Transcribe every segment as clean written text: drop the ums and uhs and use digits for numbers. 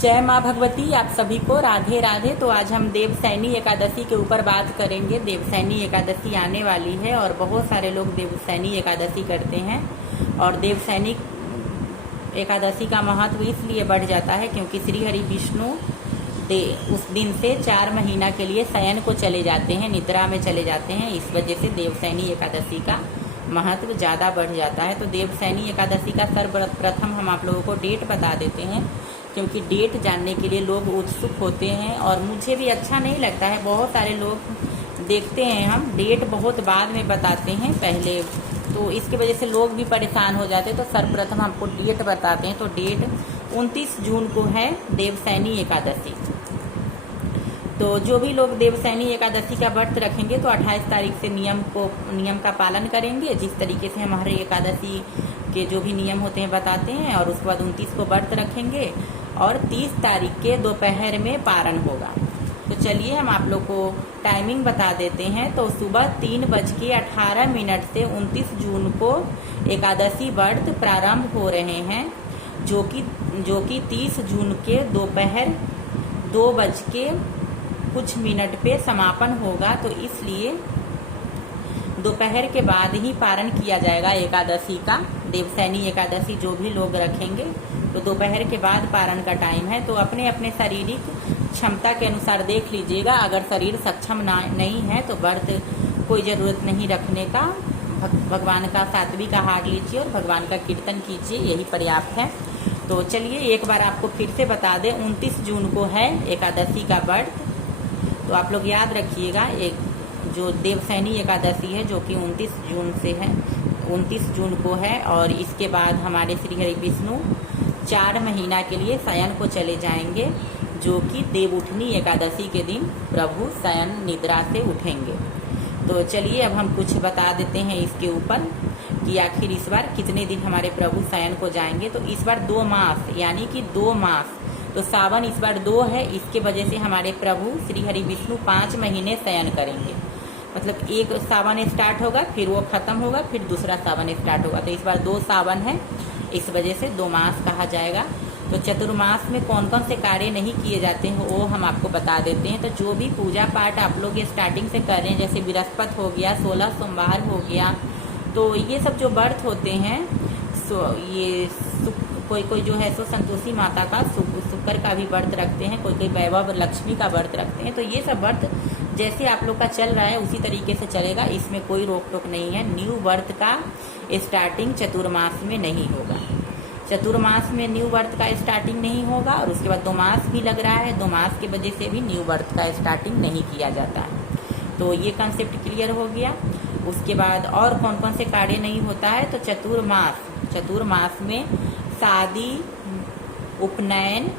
जय माँ भगवती, आप सभी को राधे राधे। तो आज हम देवसैनी एकादशी के ऊपर बात करेंगे। देवसैनी एकादशी आने वाली है और बहुत सारे लोग देवसैनी एकादशी करते हैं। और देवसैनी एकादशी का महत्व इसलिए बढ़ जाता है क्योंकि श्री हरि विष्णु उस दिन से 4 महीना के लिए शयन को चले जाते हैं, निद्रा में चले जाते हैं। इस वजह से देवसैनी एकादशी का महत्व ज़्यादा बढ़ जाता है। तो देवसैनी एकादशी का सर्वप्रथम हम आप लोगों को डेट बता देते हैं, क्योंकि डेट जानने के लिए लोग उत्सुक होते हैं और मुझे भी अच्छा नहीं लगता है। बहुत सारे लोग देखते हैं, हम डेट बहुत बाद में बताते हैं पहले, तो इसकी वजह से लोग भी परेशान हो जाते हैं। तो सर्वप्रथम आपको डेट बताते हैं। तो डेट 29 जून को है देवसैनी एकादशी। तो जो भी लोग देवसैनी एकादशी का व्रत रखेंगे तो 28 तारीख से नियम का पालन करेंगे, जिस तरीके से हमारे एकादशी के जो भी नियम होते हैं बताते हैं। और उसके बाद 29 को व्रत रखेंगे और 30 तारीख के दोपहर में पारण होगा। तो चलिए हम आप लोग को टाइमिंग बता देते हैं। तो सुबह 3:18 से 29 जून को एकादशी व्रत प्रारंभ हो रहे हैं, जो कि 30 जून के दोपहर 2:00 पे समापन होगा। तो इसलिए दोपहर के बाद ही पारण किया जाएगा एकादशी का। देवसैनी एकादशी जो भी लोग रखेंगे तो दोपहर के बाद पारण का टाइम है। तो अपने अपने शारीरिक क्षमता के अनुसार देख लीजिएगा। अगर शरीर सक्षम नहीं है तो व्रत कोई ज़रूरत नहीं रखने का। भगवान का सात्विक आहार लीजिए और भगवान का कीर्तन कीजिए, यही पर्याप्त है। तो चलिए एक बार आपको फिर से बता दें, 29 जून को है एकादशी का व्रत। तो आप लोग याद रखिएगा, एक जो देवसैनी एकादशी है जो कि 29 जून को है। और इसके बाद हमारे श्री हरि विष्णु 4 महीना के लिए शयन को चले जाएंगे, जो कि देवउठनी एकादशी के दिन प्रभु शयन निद्रा से उठेंगे। तो चलिए अब हम कुछ बता देते हैं इसके ऊपर कि आखिर इस बार कितने दिन हमारे प्रभु शयन को जाएंगे। तो इस बार 2 मास, यानी कि 2 मास, तो सावन इस बार 2 है। इसके वजह से हमारे प्रभु श्री हरि विष्णु 5 महीने शयन करेंगे। मतलब एक सावन स्टार्ट होगा, फिर वो खत्म होगा, फिर दूसरा सावन स्टार्ट होगा। तो इस बार 2 सावन है, इस वजह से 2 मास कहा जाएगा। तो चतुर्मास में कौन कौन से कार्य नहीं किए जाते हैं वो हम आपको बता देते हैं। तो जो भी पूजा पाठ आप लोग ये स्टार्टिंग से कर रहे हैं, जैसे बृहस्पति हो गया, 16 सोमवार हो गया, तो ये सब जो व्रत होते हैं, ये कोई जो है सो संतोषी माता का शुक्र का भी व्रत रखते हैं, कोई वैभव लक्ष्मी का व्रत रखते हैं। तो ये सब व्रत जैसे आप लोग का चल रहा है उसी तरीके से चलेगा, इसमें कोई रोक टोक नहीं है। न्यू व्रत का स्टार्टिंग चतुर्मास में नहीं होगा। चतुर्मास में न्यू व्रत का स्टार्टिंग नहीं होगा। और उसके बाद 2 मास भी लग रहा है, 2 मास की वजह से भी न्यू व्रत का स्टार्टिंग नहीं किया जाता है। तो ये कंसेप्ट क्लियर हो गया। उसके बाद और कौन कौन से कार्य नहीं होता है। तो चतुर्मास में शादी, उपनयन,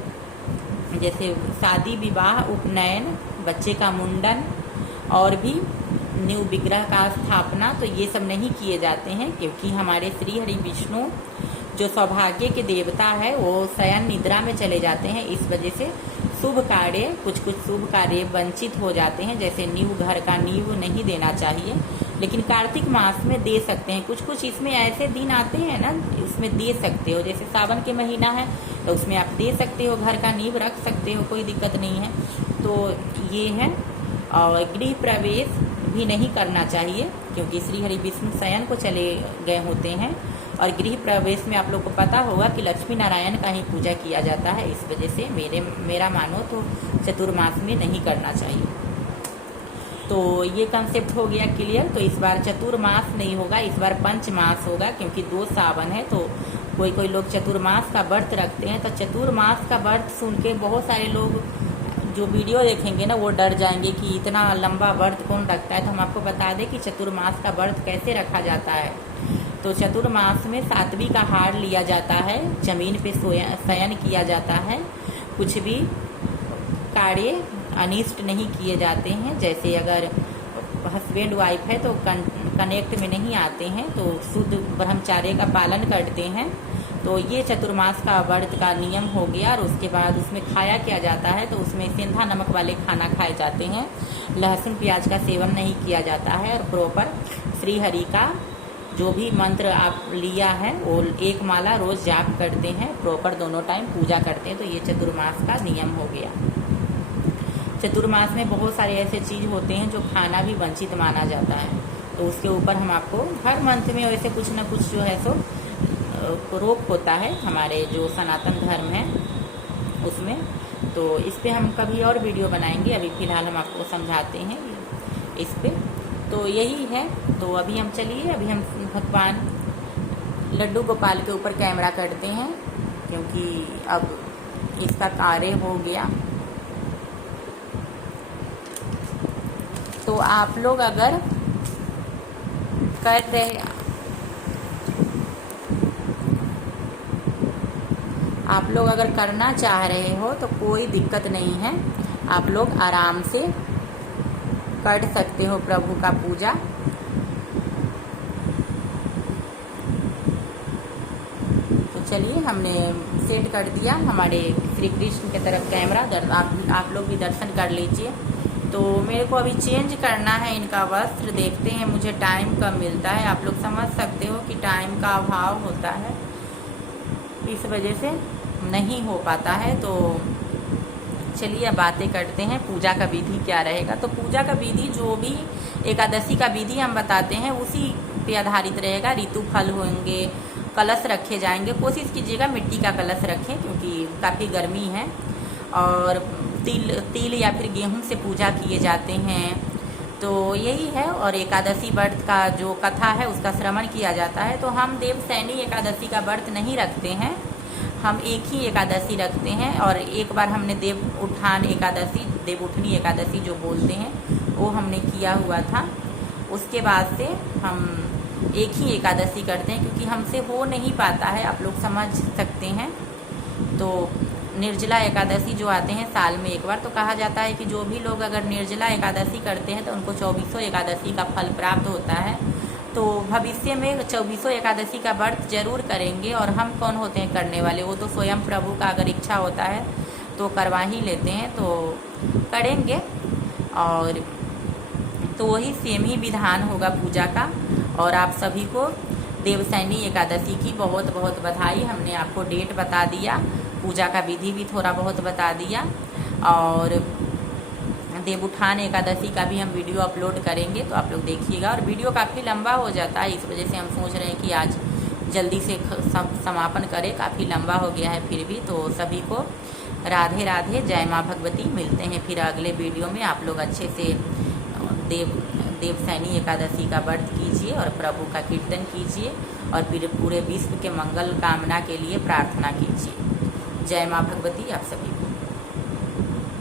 जैसे शादी, विवाह, उपनयन, बच्चे का मुंडन और भी न्यू विग्रह का स्थापना, तो ये सब नहीं किए जाते हैं, क्योंकि हमारे श्री हरि विष्णु जो सौभाग्य के देवता है वो शयन निद्रा में चले जाते हैं। इस वजह से कुछ शुभ कार्य वंचित हो जाते हैं। जैसे घर का नींव नहीं देना चाहिए, लेकिन कार्तिक मास में दे सकते हैं। कुछ इसमें ऐसे दिन आते हैं ना, उसमें दे सकते हो। जैसे सावन के महीना है तो उसमें आप दे सकते हो, घर का नींव रख सकते हो, कोई दिक्कत नहीं है। तो ये है। और गृह प्रवेश भी नहीं करना चाहिए, क्योंकि श्री हरि विष्णु शयन को चले गए होते हैं। और गृह प्रवेश में आप लोग को पता होगा कि लक्ष्मी नारायण का ही पूजा किया जाता है। इस वजह से मेरा मानो तो चतुर्मास में नहीं करना चाहिए। तो ये कंसेप्ट हो गया क्लियर। तो इस बार चतुर्मास नहीं होगा, इस बार पंचमास होगा, क्योंकि 2 सावन है। तो कोई लोग चतुर्मास का व्रत रखते हैं। तो चतुर्मास का व्रत सुन के बहुत सारे लोग जो वीडियो देखेंगे ना वो डर जाएंगे कि इतना लंबा व्रत कौन रखता है। तो हम आपको बता दें कि चतुर्मास का व्रत कैसे रखा जाता है। तो चतुर्मास में सात्विक आहार लिया जाता है, जमीन पे शयन किया जाता है, कुछ भी कार्य अनिष्ट नहीं किए जाते हैं। जैसे अगर हस्बैंड वाइफ है तो कनेक्ट में नहीं आते हैं, तो शुद्ध ब्रह्मचार्य का पालन करते हैं। तो ये चतुर्मास का व्रत का नियम हो गया। और उसके बाद उसमें खाया क्या जाता है, तो उसमें सेंधा नमक वाले खाना खाए जाते हैं, लहसुन प्याज का सेवन नहीं किया जाता है। और प्रॉपर श्री हरि का जो भी मंत्र आप लिया है वो एक माला रोज़ जाप करते हैं, प्रॉपर दोनों टाइम पूजा करते हैं, तो ये चतुर्मास का नियम हो गया। चतुर्मास में बहुत सारे ऐसे चीज़ होते हैं जो खाना भी वंचित माना जाता है, तो उसके ऊपर हम आपको हर मंथ में वैसे कुछ ना कुछ जो है सो रोक होता है हमारे जो सनातन धर्म है उसमें। तो इस पे हम कभी और वीडियो बनाएंगे, अभी फ़िलहाल हम आपको समझाते हैं इस पे। तो यही है। तो अभी हम चलिए, अभी हम भगवान लड्डू गोपाल के ऊपर कैमरा करते हैं, क्योंकि अब इसका कार्य हो गया। तो आप लोग अगर कर रहे, आप लोग अगर करना चाह रहे हो तो कोई दिक्कत नहीं है, आप लोग आराम से कर सकते हो प्रभु का पूजा। तो चलिए, हमने सेट कर दिया हमारे श्री कृष्ण की तरफ कैमरा। आप लोग भी दर्शन कर लीजिए। तो मेरे को अभी चेंज करना है इनका वस्त्र, देखते हैं, मुझे टाइम कम मिलता है। आप लोग समझ सकते हो कि टाइम का अभाव होता है, इस वजह से नहीं हो पाता है। तो चलिए अब बातें करते हैं पूजा का विधि क्या रहेगा। तो पूजा का विधि, जो भी एकादशी का विधि हम बताते हैं उसी पे आधारित रहेगा। ऋतु फल होंगे, कलश रखे जाएंगे, कोशिश कीजिएगा मिट्टी का कलश रखें क्योंकि काफ़ी गर्मी है। और तिल या फिर गेहूं से पूजा किए जाते हैं। तो यही है। और एकादशी व्रत का जो कथा है उसका श्रवण किया जाता है। तो हम देवसैनी एकादशी का व्रत नहीं रखते हैं, हम एक ही एकादशी रखते हैं। और एक बार हमने देव उठनी एकादशी जो बोलते हैं वो हमने किया हुआ था। उसके बाद से हम एक ही एकादशी करते हैं, क्योंकि हमसे हो नहीं पाता है, आप लोग समझ सकते हैं। तो निर्जला एकादशी जो आते हैं साल में एक बार, तो कहा जाता है कि जो भी लोग अगर निर्जला एकादशी करते हैं तो उनको 2400 एकादशी का फल प्राप्त होता है। तो भविष्य में 2400 एकादशी का व्रत जरूर करेंगे। और हम कौन होते हैं करने वाले, वो तो स्वयं प्रभु का अगर इच्छा होता है तो करवा ही लेते हैं, तो करेंगे। और तो वही सेम ही विधान होगा पूजा का। और आप सभी को देवसैनी एकादशी की बहुत बहुत बधाई। हमने आपको डेट बता दिया, पूजा का विधि भी थोड़ा बहुत बता दिया। और देवउठान एकादशी का भी हम वीडियो अपलोड करेंगे, तो आप लोग देखिएगा। और वीडियो काफ़ी लंबा हो जाता है, इस वजह से हम सोच रहे हैं कि आज जल्दी से समापन करें, काफ़ी लंबा हो गया है फिर भी। तो सभी को राधे राधे, जय माँ भगवती। मिलते हैं फिर अगले वीडियो में। आप लोग अच्छे से देवसैनी एकादशी का व्रत कीजिए और प्रभु का कीर्तन कीजिए, और फिर पूरे विश्व के मंगल कामना के लिए प्रार्थना कीजिए। जय माँ भगवती आप सभी को।